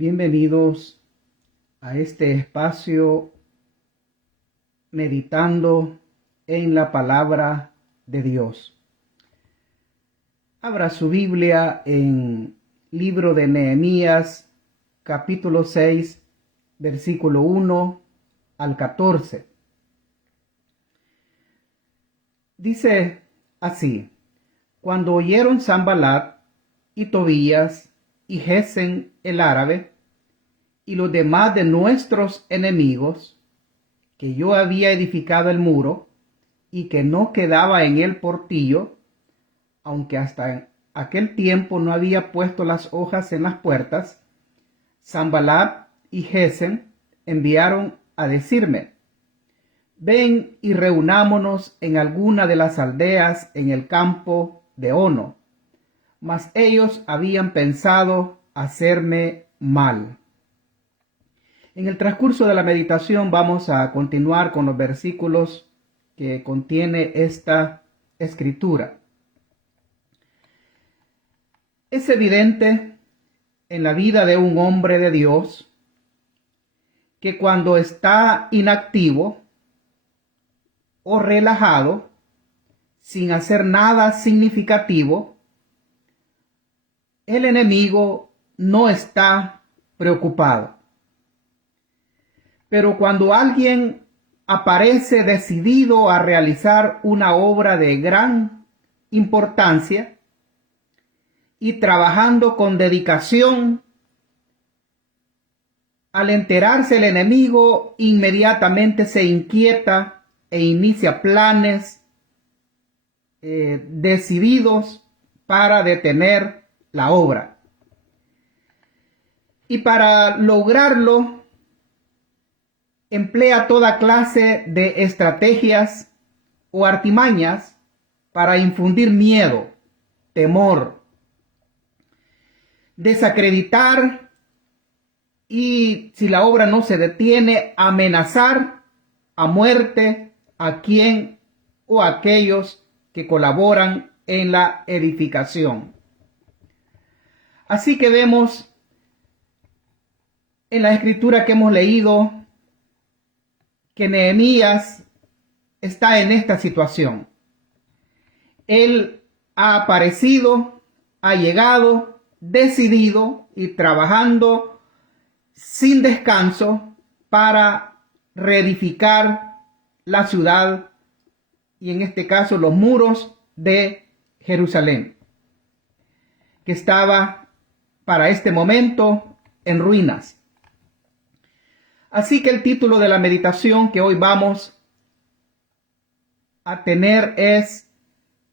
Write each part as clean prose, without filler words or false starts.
Bienvenidos a este espacio meditando en la palabra de Dios. Abra su Biblia en libro de Nehemías, capítulo 6, versículo 1 al 14. Dice así: Cuando oyeron Sanballat y Tobías y Gesem el árabe y los demás de nuestros enemigos, que yo había edificado el muro y que no quedaba en él portillo, aunque hasta aquel tiempo no había puesto las hojas en las puertas, Sanballat y Gesem enviaron a decirme: ven y reunámonos en alguna de las aldeas en el campo de Ono. Mas ellos habían pensado hacerme mal. En el transcurso de la meditación vamos a continuar con los versículos que contiene esta escritura. Es evidente en la vida de un hombre de Dios que cuando está inactivo o relajado, sin hacer nada significativo, el enemigo no está preocupado. Pero cuando alguien aparece decidido a realizar una obra de gran importancia y trabajando con dedicación, al enterarse el enemigo inmediatamente se inquieta e inicia planes decididos para detener la obra. Y para lograrlo emplea toda clase de estrategias o artimañas para infundir miedo, temor, desacreditar y, si la obra no se detiene, amenazar a muerte a quien o a aquellos que colaboran en la edificación. Así que vemos en la escritura que hemos leído que Nehemías está en esta situación. Él ha aparecido, ha llegado, decidido y trabajando sin descanso para reedificar la ciudad y en este caso los muros de Jerusalén, que estaba para este momento en ruinas. Así que el título de la meditación que hoy vamos a tener es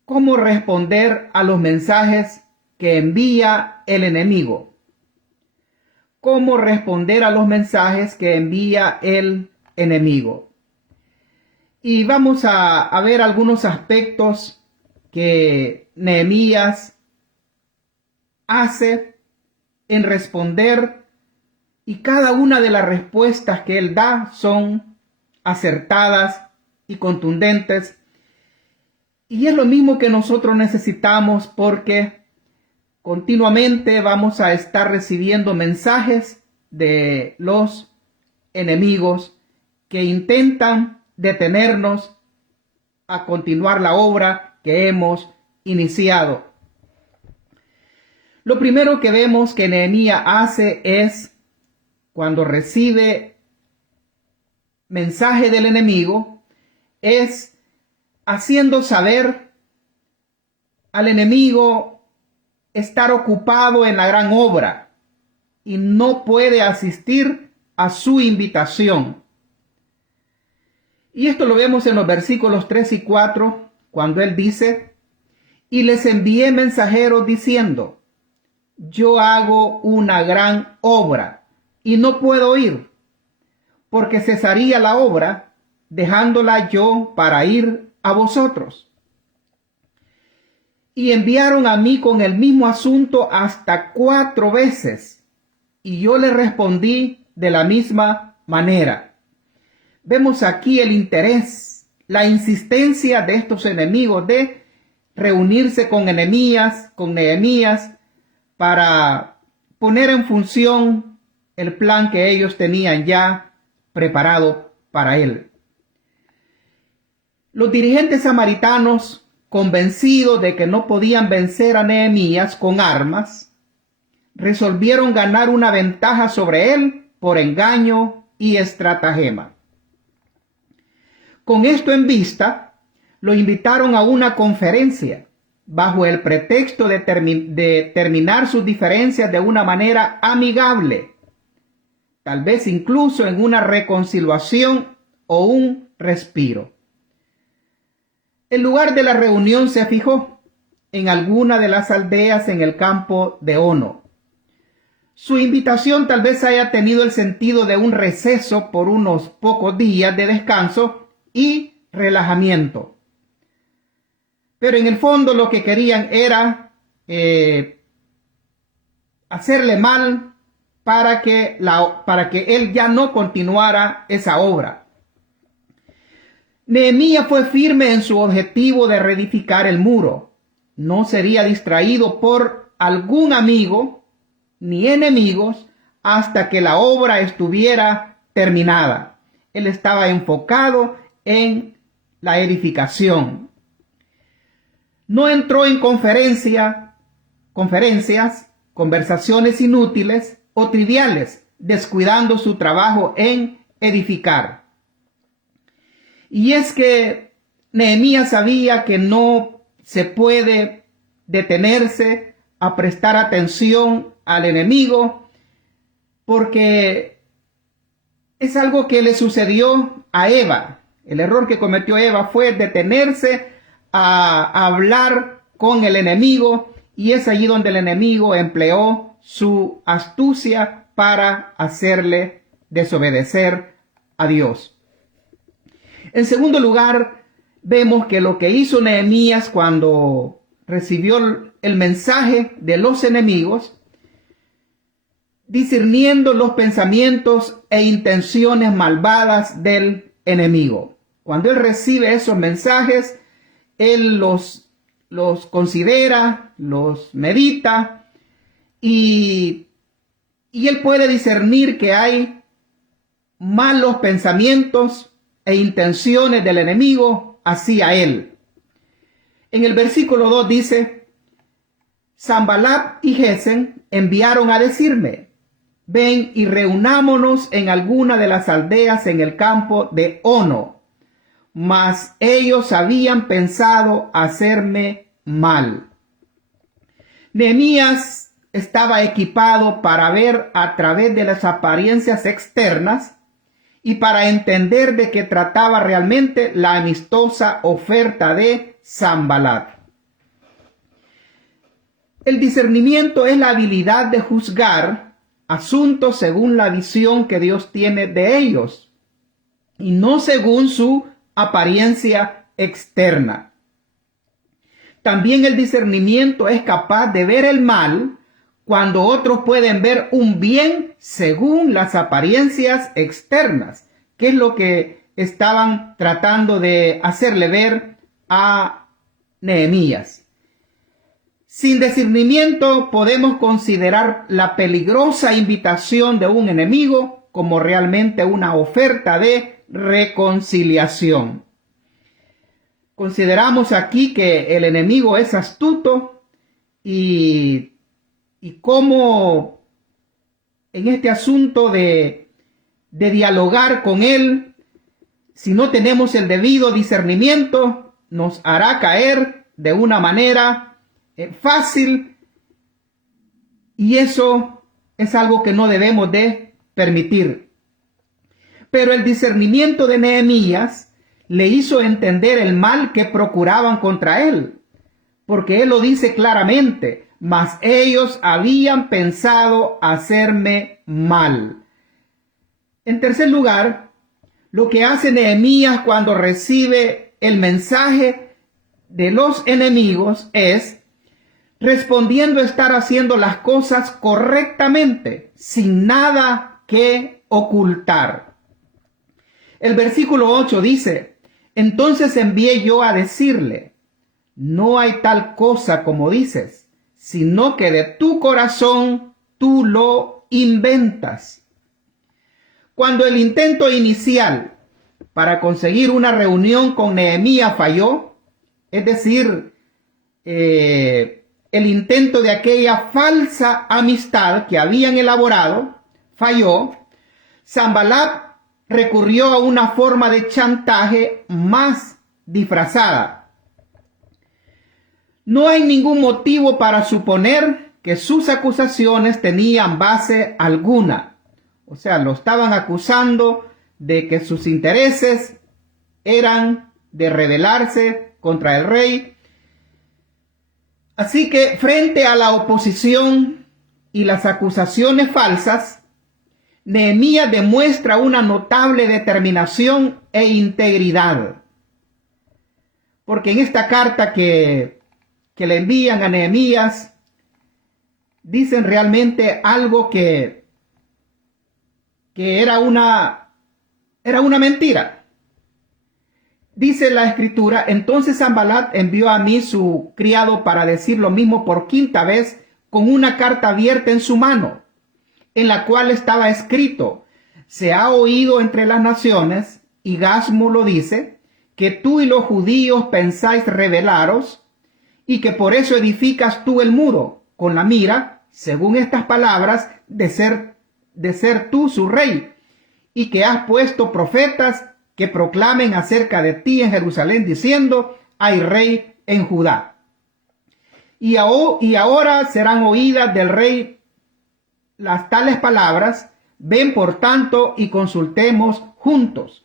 ¿cómo responder a los mensajes que envía el enemigo? ¿Cómo responder a los mensajes que envía el enemigo? Y vamos a ver algunos aspectos que Nehemías hace en responder, y cada una de las respuestas que él da son acertadas y contundentes. Y es lo mismo que nosotros necesitamos, porque continuamente vamos a estar recibiendo mensajes de los enemigos que intentan detenernos a continuar la obra que hemos iniciado. Lo primero que vemos que Nehemías hace es, cuando recibe mensaje del enemigo, es haciendo saber al enemigo estar ocupado en la gran obra y no puede asistir a su invitación. Y esto lo vemos en los versículos 3 y 4, cuando él dice: y les envié mensajeros diciendo: yo hago una gran obra y no puedo ir, porque cesaría la obra, dejándola yo para ir a vosotros. Y enviaron a mí con el mismo asunto hasta 4 veces, y yo les respondí de la misma manera. Vemos aquí el interés, la insistencia de estos enemigos de reunirse con Nehemías, para poner en función el plan que ellos tenían ya preparado para él. Los dirigentes samaritanos, convencidos de que no podían vencer a Nehemías con armas, resolvieron ganar una ventaja sobre él por engaño y estratagema. Con esto en vista, lo invitaron a una conferencia bajo el pretexto de terminar sus diferencias de una manera amigable, tal vez incluso en una reconciliación o un respiro. El lugar de la reunión se fijó en alguna de las aldeas en el campo de Ono. Su invitación tal vez haya tenido el sentido de un receso por unos pocos días de descanso y relajamiento. Pero en el fondo lo que querían era hacerle mal para que él ya no continuara esa obra. Nehemías fue firme en su objetivo de reedificar el muro. No sería distraído por algún amigo ni enemigos hasta que la obra estuviera terminada. Él estaba enfocado en la edificación. No entró en conversaciones inútiles o triviales, descuidando su trabajo en edificar. Y es que Nehemías sabía que no se puede detenerse a prestar atención al enemigo, porque es algo que le sucedió a Eva. El error que cometió Eva fue detenerse a hablar con el enemigo, y es allí donde el enemigo empleó su astucia para hacerle desobedecer a Dios. En segundo lugar, vemos que lo que hizo Nehemías cuando recibió el mensaje de los enemigos, discerniendo los pensamientos e intenciones malvadas del enemigo. Cuando él recibe esos mensajes, él los considera, los medita, y él puede discernir que hay malos pensamientos e intenciones del enemigo hacia él. En el versículo 2 dice: Sanballat y Gesem enviaron a decirme: ven y reunámonos en alguna de las aldeas en el campo de Ono. Mas ellos habían pensado hacerme mal. Nehemías estaba equipado para ver a través de las apariencias externas y para entender de qué trataba realmente la amistosa oferta de Sanballat. El discernimiento es la habilidad de juzgar asuntos según la visión que Dios tiene de ellos y no según su apariencia externa. También el discernimiento es capaz de ver el mal cuando otros pueden ver un bien según las apariencias externas, que es lo que estaban tratando de hacerle ver a Nehemías. Sin discernimiento podemos considerar la peligrosa invitación de un enemigo como realmente una oferta de reconciliación. Consideramos aquí que el enemigo es astuto y cómo en este asunto de dialogar con él, si no tenemos el debido discernimiento, nos hará caer de una manera fácil, y eso es algo que no debemos de permitir. Pero el discernimiento de Nehemías le hizo entender el mal que procuraban contra él, porque él lo dice claramente: mas ellos habían pensado hacerme mal. En tercer lugar, lo que hace Nehemías cuando recibe el mensaje de los enemigos es respondiendo a estar haciendo las cosas correctamente, sin nada que ocultar. El versículo 8 dice: entonces envié yo a decirle: no hay tal cosa como dices, sino que de tu corazón tú lo inventas. Cuando el intento inicial para conseguir una reunión con Nehemías falló, es decir, el intento de aquella falsa amistad que habían elaborado falló, Sanbalat recurrió a una forma de chantaje más disfrazada. No hay ningún motivo para suponer que sus acusaciones tenían base alguna. O sea, lo estaban acusando de que sus intereses eran de rebelarse contra el rey. Así que frente a la oposición y las acusaciones falsas, Nehemías demuestra una notable determinación e integridad. Porque en esta carta que le envían a Nehemías, dicen realmente algo que era una mentira. Dice la escritura: entonces Sanbalat envió a mí su criado para decir lo mismo por quinta vez, con una carta abierta en su mano, en la cual estaba escrito: se ha oído entre las naciones, y Gasmu lo dice, que tú y los judíos pensáis rebelaros, y que por eso edificas tú el muro, con la mira, según estas palabras, de ser tú su rey, y que has puesto profetas que proclamen acerca de ti en Jerusalén, diciendo: hay rey en Judá. Y ahora serán oídas del rey las tales palabras. Ven por tanto y consultemos juntos.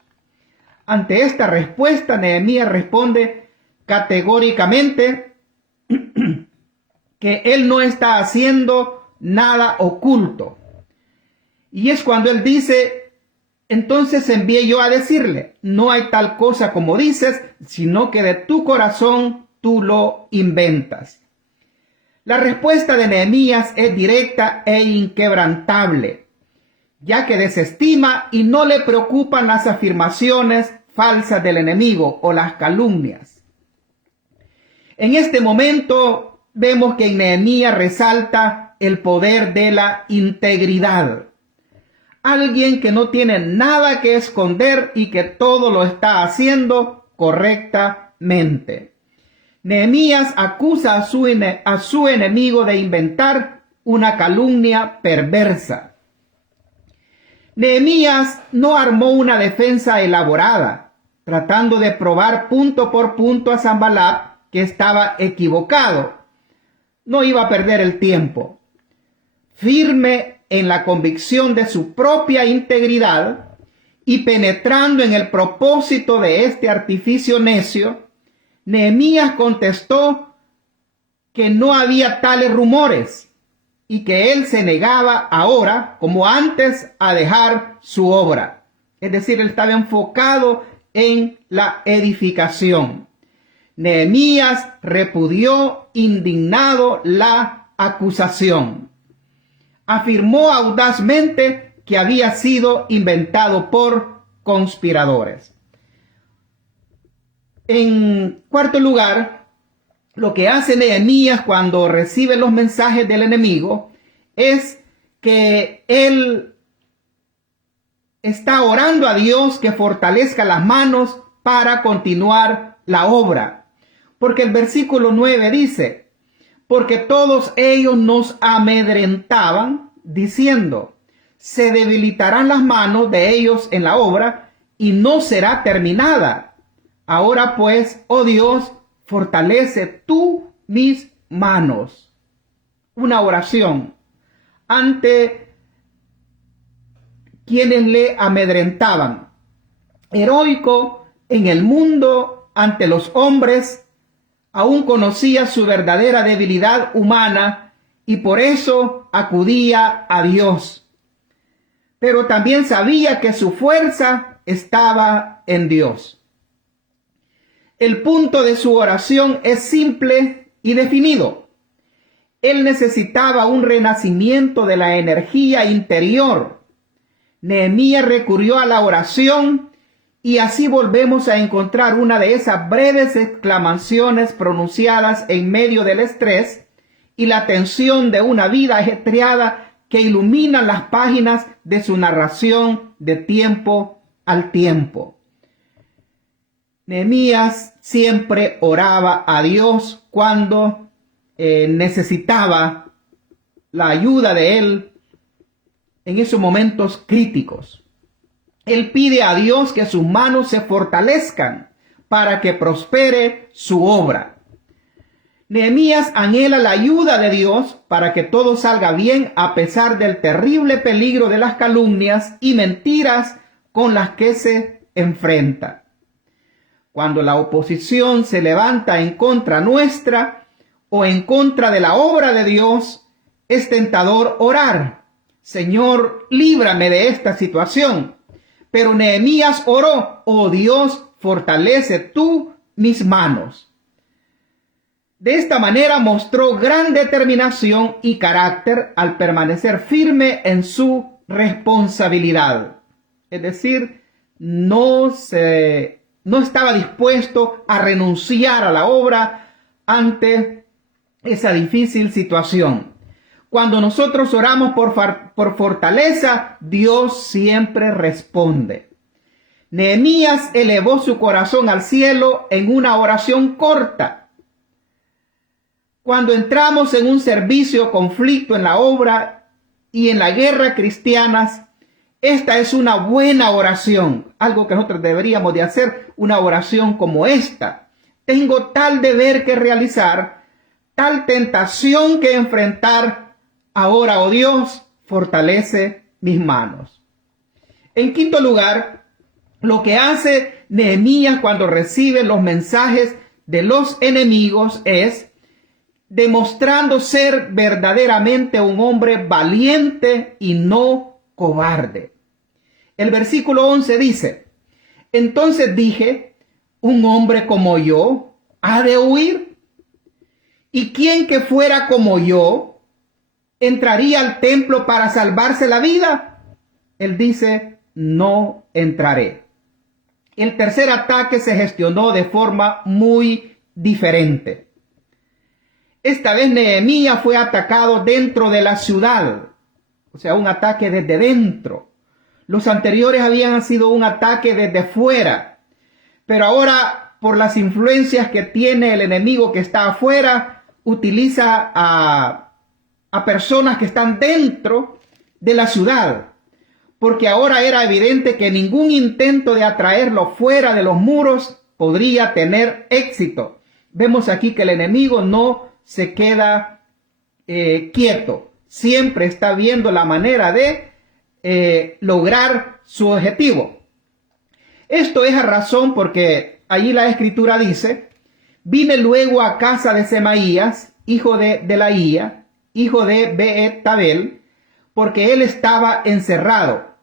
Ante esta respuesta, Nehemías responde categóricamente que él no está haciendo nada oculto. Y es cuando él dice: entonces envié yo a decirle, no hay tal cosa como dices, sino que de tu corazón tú lo inventas. La respuesta de Nehemías es directa e inquebrantable, ya que desestima y no le preocupan las afirmaciones falsas del enemigo o las calumnias. En este momento vemos que en Nehemías resalta el poder de la integridad. Alguien que no tiene nada que esconder y que todo lo está haciendo correctamente. Nehemías acusa a su enemigo de inventar una calumnia perversa. Nehemías no armó una defensa elaborada, tratando de probar punto por punto a Sanbalat que estaba equivocado. No iba a perder el tiempo. Firme en la convicción de su propia integridad y penetrando en el propósito de este artificio necio, Nehemías contestó que no había tales rumores y que él se negaba ahora, como antes, a dejar su obra. Es decir, él estaba enfocado en la edificación. Nehemías repudió indignado la acusación. Afirmó audazmente que había sido inventado por conspiradores. En cuarto lugar, lo que hace Nehemías cuando recibe los mensajes del enemigo es que él está orando a Dios que fortalezca las manos para continuar la obra. Porque el versículo 9 dice: porque todos ellos nos amedrentaban, diciendo: se debilitarán las manos de ellos en la obra y no será terminada. Ahora pues, oh Dios, fortalece tú mis manos. Una oración ante quienes le amedrentaban. Heroico en el mundo ante los hombres, aún conocía su verdadera debilidad humana y por eso acudía a Dios. Pero también sabía que su fuerza estaba en Dios. El punto de su oración es simple y definido. Él necesitaba un renacimiento de la energía interior. Nehemías recurrió a la oración y así volvemos a encontrar una de esas breves exclamaciones pronunciadas en medio del estrés y la tensión de una vida ajetreada que iluminan las páginas de su narración de tiempo al tiempo. Nehemías siempre oraba a Dios cuando necesitaba la ayuda de él en esos momentos críticos. Él pide a Dios que sus manos se fortalezcan para que prospere su obra. Nehemías anhela la ayuda de Dios para que todo salga bien a pesar del terrible peligro de las calumnias y mentiras con las que se enfrenta. Cuando la oposición se levanta en contra nuestra o en contra de la obra de Dios, es tentador orar: Señor, líbrame de esta situación. Pero Nehemías oró: oh Dios, fortalece tú mis manos. De esta manera mostró gran determinación y carácter al permanecer firme en su responsabilidad. Es decir, no estaba dispuesto a renunciar a la obra ante esa difícil situación. Cuando nosotros oramos por fortaleza, Dios siempre responde. Nehemías elevó su corazón al cielo en una oración corta. Cuando entramos en un servicio o conflicto en la obra y en la guerra cristianas, esta es una buena oración, algo que nosotros deberíamos de hacer, una oración como esta. Tengo tal deber que realizar, tal tentación que enfrentar. Ahora, oh Dios, fortalece mis manos. En quinto lugar, lo que hace Nehemías cuando recibe los mensajes de los enemigos es demostrando ser verdaderamente un hombre valiente y no cobarde. El versículo 11 dice: entonces dije, ¿un hombre como yo ha de huir? ¿Y quién que fuera como yo entraría al templo para salvarse la vida? Él dice: no entraré. El tercer ataque se gestionó de forma muy diferente. Esta vez Nehemías fue atacado dentro de la ciudad, o sea, un ataque desde dentro. Los anteriores habían sido un ataque desde fuera, pero ahora, por las influencias que tiene el enemigo que está afuera, utiliza a personas que están dentro de la ciudad, porque ahora era evidente que ningún intento de atraerlo fuera de los muros podría tener éxito. Vemos aquí que el enemigo no se queda quieto, siempre está viendo la manera de lograr su objetivo. Esto es a razón porque allí la escritura dice: vine luego a casa de Semaías, hijo de Delaía, hijo de Beet-Tabel, porque él estaba encerrado,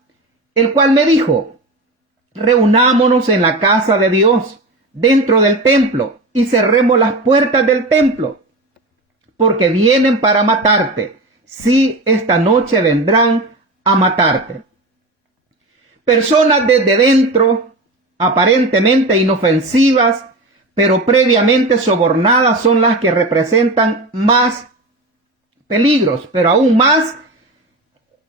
el cual me dijo: reunámonos en la casa de Dios, dentro del templo, y cerremos las puertas del templo, porque vienen para matarte. Sí, esta noche vendrán a matarte. Personas desde dentro, aparentemente inofensivas, pero previamente sobornadas, son las que representan más peligros, pero aún más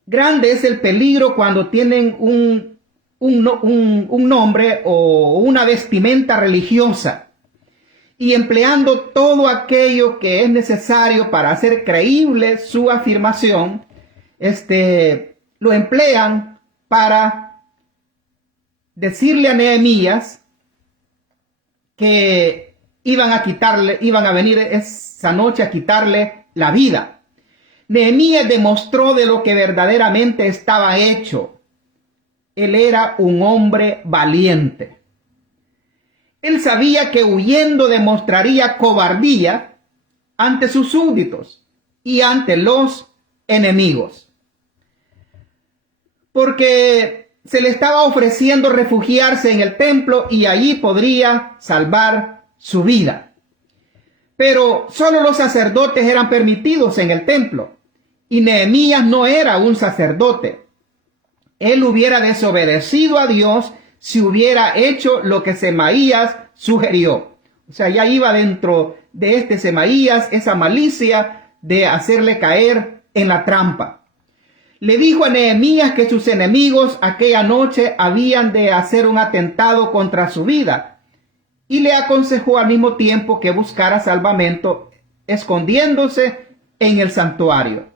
grande es el peligro cuando tienen un nombre o una vestimenta religiosa, y empleando todo aquello que es necesario para hacer creíble su afirmación, lo emplean para decirle a Nehemías que iban a venir esa noche a quitarle la vida. Nehemías demostró de lo que verdaderamente estaba hecho. Él era un hombre valiente. Él sabía que huyendo demostraría cobardía ante sus súbditos y ante los enemigos, porque se le estaba ofreciendo refugiarse en el templo y allí podría salvar su vida. Pero solo los sacerdotes eran permitidos en el templo, y Nehemías no era un sacerdote. Él hubiera desobedecido a Dios si hubiera hecho lo que Semaías sugirió. O sea, ya iba dentro de Semaías esa malicia de hacerle caer en la trampa. le dijo a Nehemías que sus enemigos aquella noche habían de hacer un atentado contra su vida y le aconsejó al mismo tiempo que buscara salvamento escondiéndose en el santuario.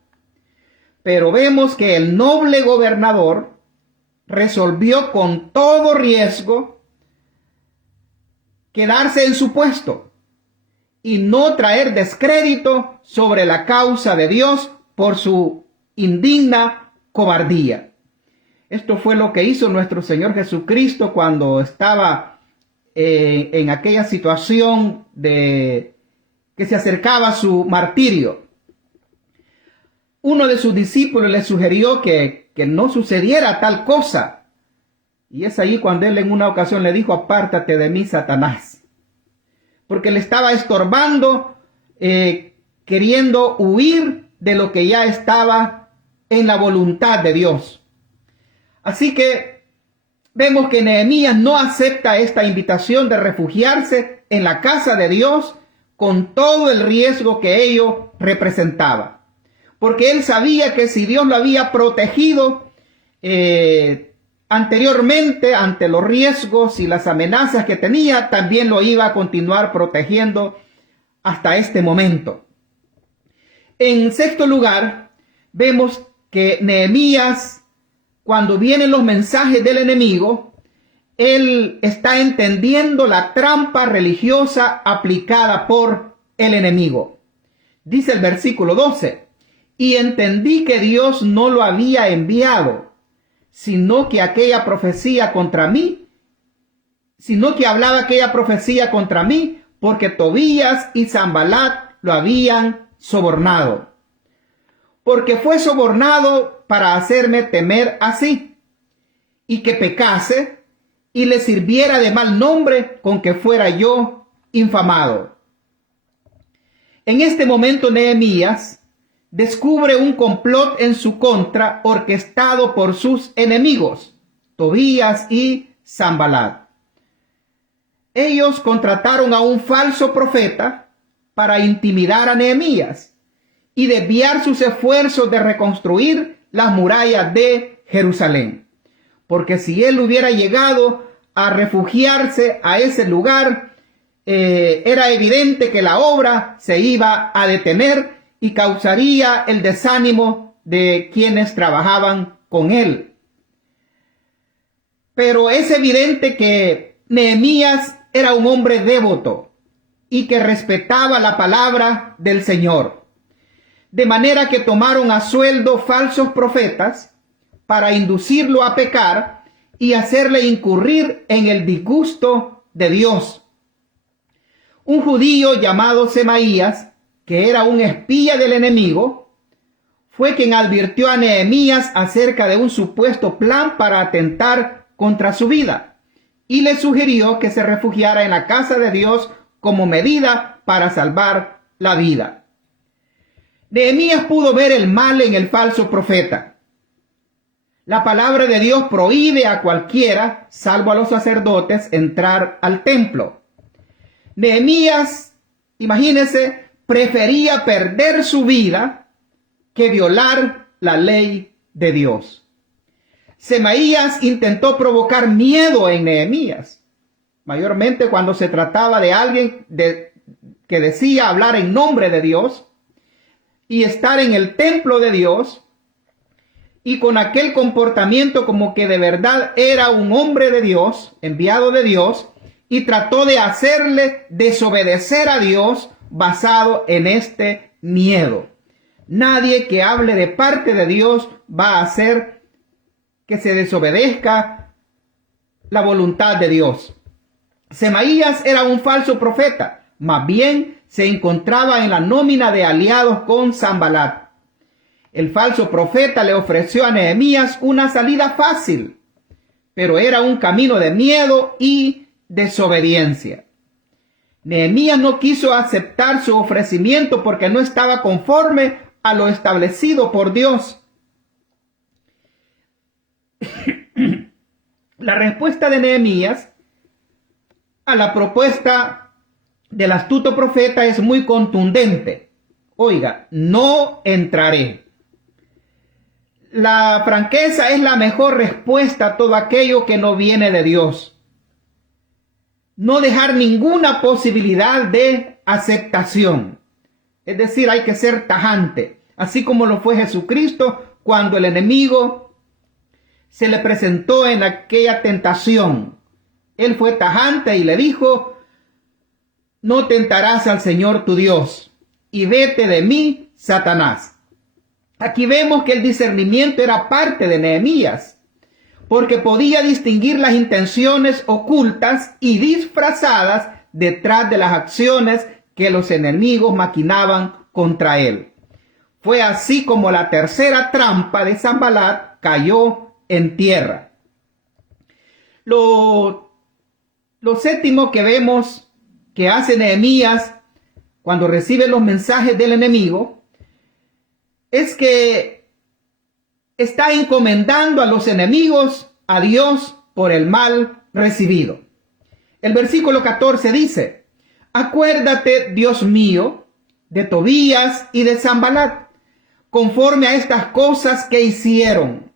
Pero vemos que el noble gobernador resolvió con todo riesgo quedarse en su puesto y no traer descrédito sobre la causa de Dios por su indigna cobardía. Esto fue lo que hizo nuestro Señor Jesucristo cuando estaba en aquella situación de que se acercaba su martirio. Uno de sus discípulos le sugirió que no sucediera tal cosa. Y es ahí cuando él en una ocasión le dijo: apártate de mí, Satanás. Porque le estaba estorbando, queriendo huir de lo que ya estaba en la voluntad de Dios. Así que vemos que Nehemías no acepta esta invitación de refugiarse en la casa de Dios con todo el riesgo que ello representaba. Porque él sabía que si Dios lo había protegido anteriormente ante los riesgos y las amenazas que tenía, también lo iba a continuar protegiendo hasta este momento. En sexto lugar, vemos que Nehemías, cuando vienen los mensajes del enemigo, él está entendiendo la trampa religiosa aplicada por el enemigo. Dice el versículo 12: y entendí que Dios no lo había enviado, sino que hablaba aquella profecía contra mí, porque Tobías y Sanbalat lo habían sobornado. Porque fue sobornado para hacerme temer así, y que pecase, y le sirviera de mal nombre con que fuera yo infamado. En este momento Nehemías descubre un complot en su contra orquestado por sus enemigos, Tobías y Sanbalat. Ellos contrataron a un falso profeta para intimidar a Nehemías y desviar sus esfuerzos de reconstruir las murallas de Jerusalén. Porque si él hubiera llegado a refugiarse a ese lugar, era evidente que la obra se iba a detener y causaría el desánimo de quienes trabajaban con él. Pero es evidente que Nehemías era un hombre devoto y que respetaba la palabra del Señor. De manera que tomaron a sueldo falsos profetas para inducirlo a pecar y hacerle incurrir en el disgusto de Dios. Un judío llamado Semaías, que era un espía del enemigo, fue quien advirtió a Nehemías acerca de un supuesto plan para atentar contra su vida y le sugirió que se refugiara en la casa de Dios como medida para salvar la vida. Nehemías pudo ver el mal en el falso profeta. La palabra de Dios prohíbe a cualquiera, salvo a los sacerdotes, entrar al templo. Nehemías, imagínense, prefería perder su vida que violar la ley de Dios. Semaías intentó provocar miedo en Nehemías, mayormente cuando se trataba de alguien que decía hablar en nombre de Dios y estar en el templo de Dios, y con aquel comportamiento como que de verdad era un hombre de Dios, enviado de Dios, y trató de hacerle desobedecer a Dios basado en este miedo. Nadie que hable de parte de Dios va a hacer que se desobedezca la voluntad de Dios. Semaías era un falso profeta, más bien se encontraba en la nómina de aliados con Sanbalat. El falso profeta le ofreció a Nehemías una salida fácil, pero era un camino de miedo y desobediencia. Nehemías no quiso aceptar su ofrecimiento porque no estaba conforme a lo establecido por Dios. La respuesta de Nehemías a la propuesta del astuto profeta es muy contundente. Oiga, no entraré. la franqueza es la mejor respuesta a todo aquello que no viene de Dios. No dejar ninguna posibilidad de aceptación. Es decir, hay que ser tajante, así como lo fue Jesucristo cuando el enemigo se le presentó en aquella tentación. Él fue tajante y le dijo: no tentarás al Señor tu Dios, y vete de mí, Satanás. Aquí vemos que el discernimiento era parte de Nehemías, porque podía distinguir las intenciones ocultas y disfrazadas detrás de las acciones que los enemigos maquinaban contra él. Fue así como la tercera trampa de Sanbalat cayó en tierra. Lo séptimo que vemos que hace Nehemías cuando recibe los mensajes del enemigo es que está encomendando a los enemigos a Dios por el mal recibido. El versículo 14 dice: acuérdate, Dios mío, de Tobías y de Sanbalat, conforme a estas cosas que hicieron.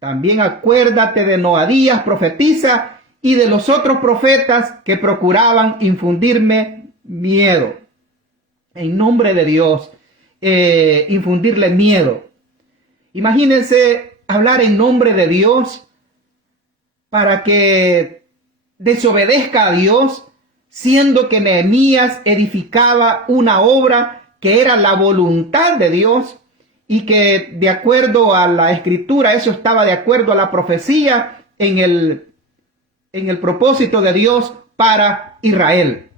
También acuérdate de Noadías, profetisa, y de los otros profetas que procuraban infundirme miedo. En nombre de Dios, infundirle miedo. Imagínense hablar en nombre de Dios para que desobedezca a Dios, siendo que Nehemías edificaba una obra que era la voluntad de Dios y que de acuerdo a la escritura, eso estaba de acuerdo a la profecía en el propósito de Dios para Israel.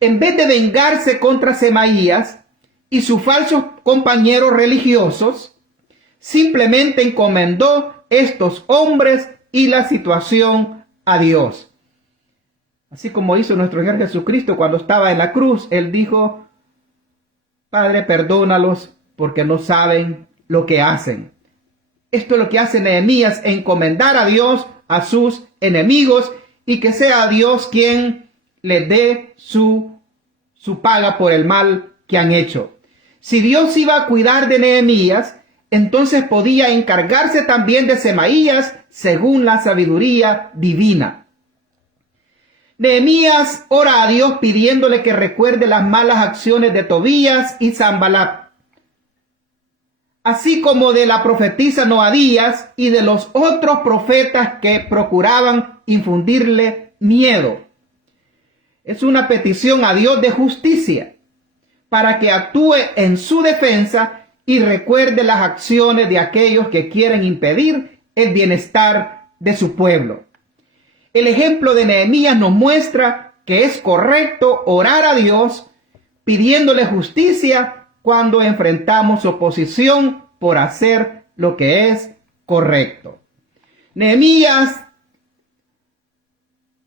En vez de vengarse contra Semaías y sus falsos compañeros religiosos, simplemente encomendó estos hombres y la situación a Dios. Así como hizo nuestro Señor Jesucristo cuando estaba en la cruz, Él dijo: Padre, perdónalos porque no saben lo que hacen. Esto es lo que hace Nehemías, encomendar a Dios a sus enemigos y que sea Dios quien les dé su paga por el mal que han hecho. Si Dios iba a cuidar de Nehemías, entonces podía encargarse también de Semaías según la sabiduría divina. Nehemías ora a Dios pidiéndole que recuerde las malas acciones de Tobías y Sanbalat, así como de la profetisa Noadías y de los otros profetas que procuraban infundirle miedo. Es una petición a Dios de justicia para que actúe en su defensa y recuerde las acciones de aquellos que quieren impedir el bienestar de su pueblo. El ejemplo de Nehemías nos muestra que es correcto orar a Dios pidiéndole justicia cuando enfrentamos oposición por hacer lo que es correcto. Nehemías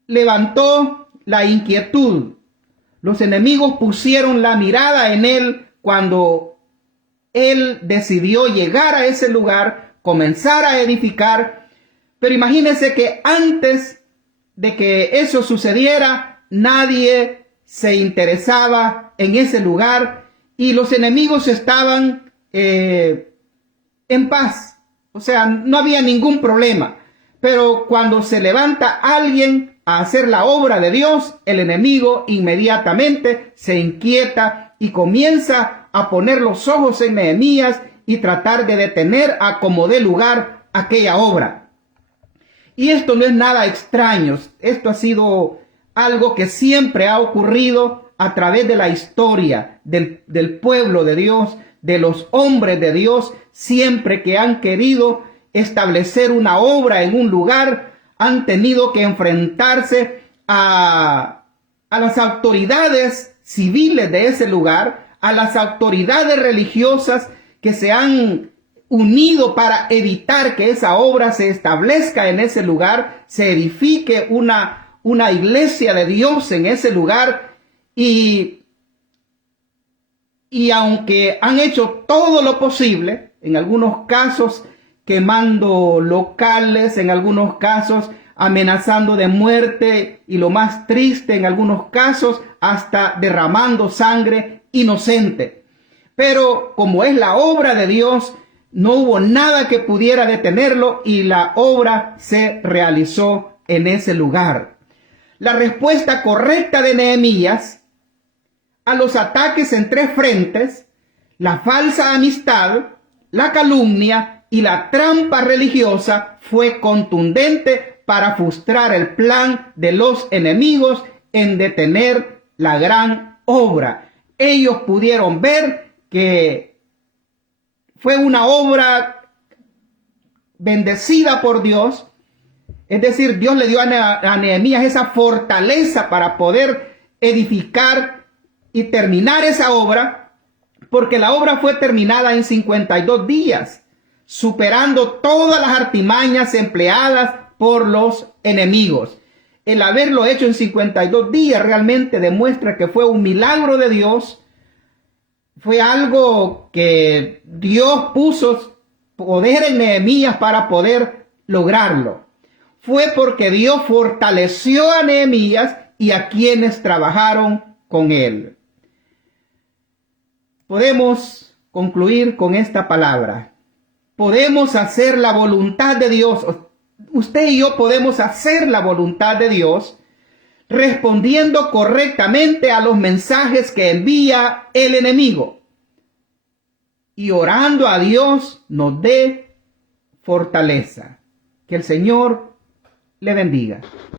levantó la inquietud. Los enemigos pusieron la mirada en él cuando él decidió llegar a ese lugar, comenzar a edificar. Pero imagínense que antes de que eso sucediera, nadie se interesaba en ese lugar y los enemigos estaban en paz. O sea, no había ningún problema. Pero cuando se levanta alguien a hacer la obra de Dios, el enemigo inmediatamente se inquieta y comienza a poner los ojos en Nehemías y tratar de detener a como dé lugar aquella obra. Y esto no es nada extraño. Esto ha sido algo que siempre ha ocurrido a través de la historia del pueblo de Dios, de los hombres de Dios. Siempre que han querido establecer una obra en un lugar, han tenido que enfrentarse a las autoridades civiles de ese lugar, a las autoridades religiosas que se han unido para evitar que esa obra se establezca en ese lugar, se edifique una iglesia de Dios en ese lugar. Y aunque han hecho todo lo posible, en algunos casos quemando locales, en algunos casos amenazando de muerte y lo más triste, en algunos casos hasta derramando sangre inocente. Pero como es la obra de Dios, No hubo nada que pudiera detenerlo y la obra se realizó en ese lugar. La respuesta correcta de Nehemías a los ataques en tres frentes, la falsa amistad, la calumnia y la trampa religiosa, fue contundente para frustrar el plan de los enemigos en detener la gran obra. Ellos pudieron ver que fue una obra bendecida por Dios. Es decir, Dios le dio a Nehemías esa fortaleza para poder edificar y terminar esa obra, porque la obra fue terminada en 52 días, superando todas las artimañas empleadas por los enemigos. El haberlo hecho en 52 días realmente demuestra que fue un milagro de Dios. Fue algo que Dios puso poder en Nehemías para poder lograrlo. Fue porque Dios fortaleció a Nehemías y a quienes trabajaron con él. Podemos concluir con esta palabra. Podemos hacer la voluntad de Dios. Usted y yo podemos hacer la voluntad de Dios respondiendo correctamente a los mensajes que envía el enemigo y orando a Dios nos dé fortaleza. Que el Señor le bendiga.